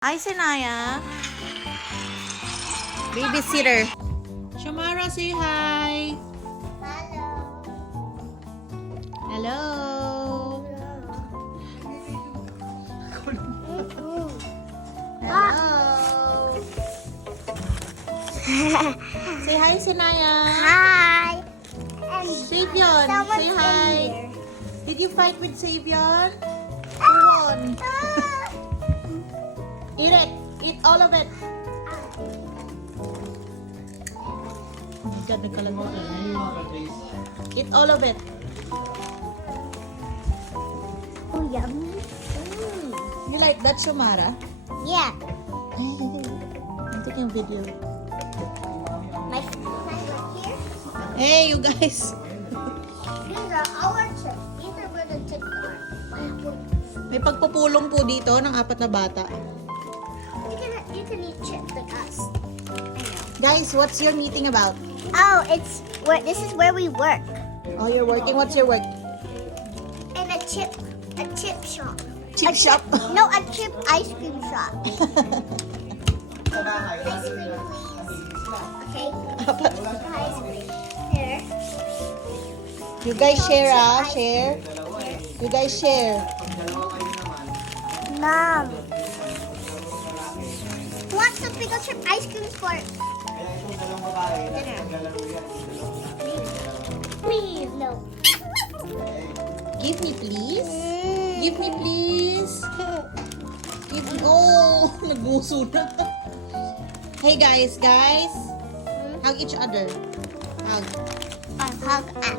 Hi, Sinaya. Babysitter. Shamara, say hi. Hello. Hello. Say hi, Sinaya. Hi. And Savion, someone's say in hi. here. Did you fight with Savion? Who won? Eat it. Eat all of it. Oh my God, nagkalamot. Eat all of it. Oh, yummy. You like that, Shamara? Yeah. I'm taking a video. My sister and I were here. Hey, you guys. These are our chips. These are where the chips are. May pagpupulong po dito ng 4 na bata. You can eat chips like us. I know. Guys, what's your meeting about? Oh, it's where this is where we work. Oh, you're working. What's your work? In a chip shop. Chip shop. No, a chip ice cream shop. Ice cream, please. Okay. Ice cream. Here. You guys share, ah? Share. You guys share. Mom. What's the pickle chip ice cream for dinner? Please, no. Give me, please. Give me, please. Give me. Oh, naguso na. Hey, guys. Hug each other. Hug. Hug up.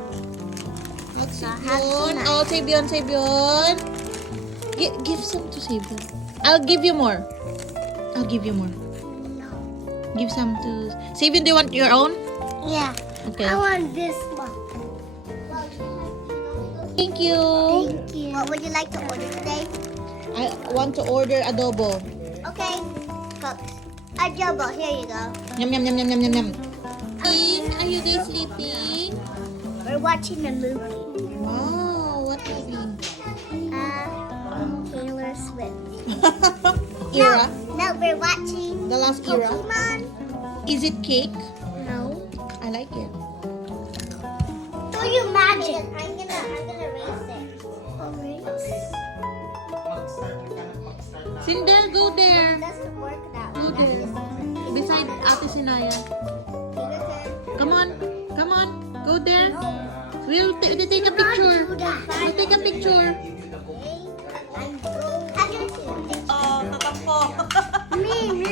Hug hug Savion. tonight. Oh, Savion. Give some to Savion. I'll give you more. No. Give some to Savion. Do you want your own? Yeah. Okay. I want this one. Thank you. Thank you. What would you like to order today? I want to order adobo. Okay. Cooks. Adobo. Here you go. Yum, yum, yum, yum, yum, yum, yum. Are you guys sleeping? We're watching a movie. Wow, what movie? Taylor Swift. Era? No, we're watching The last era? Pokemon. Is it cake? No. I like it. So you imagine. I'm gonna erase it. Sindel, go there. It doesn't work that Go way. there. Beside Ate Sinaya. Come on. Go there. We'll take a picture. We'll take a picture. Oh, tatampo. Me.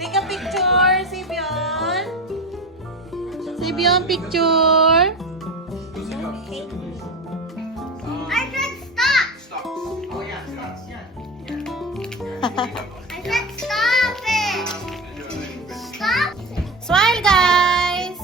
Take a picture, Savion. Savion, picture. I said stop. I said stop it. Stop it. Smile, guys.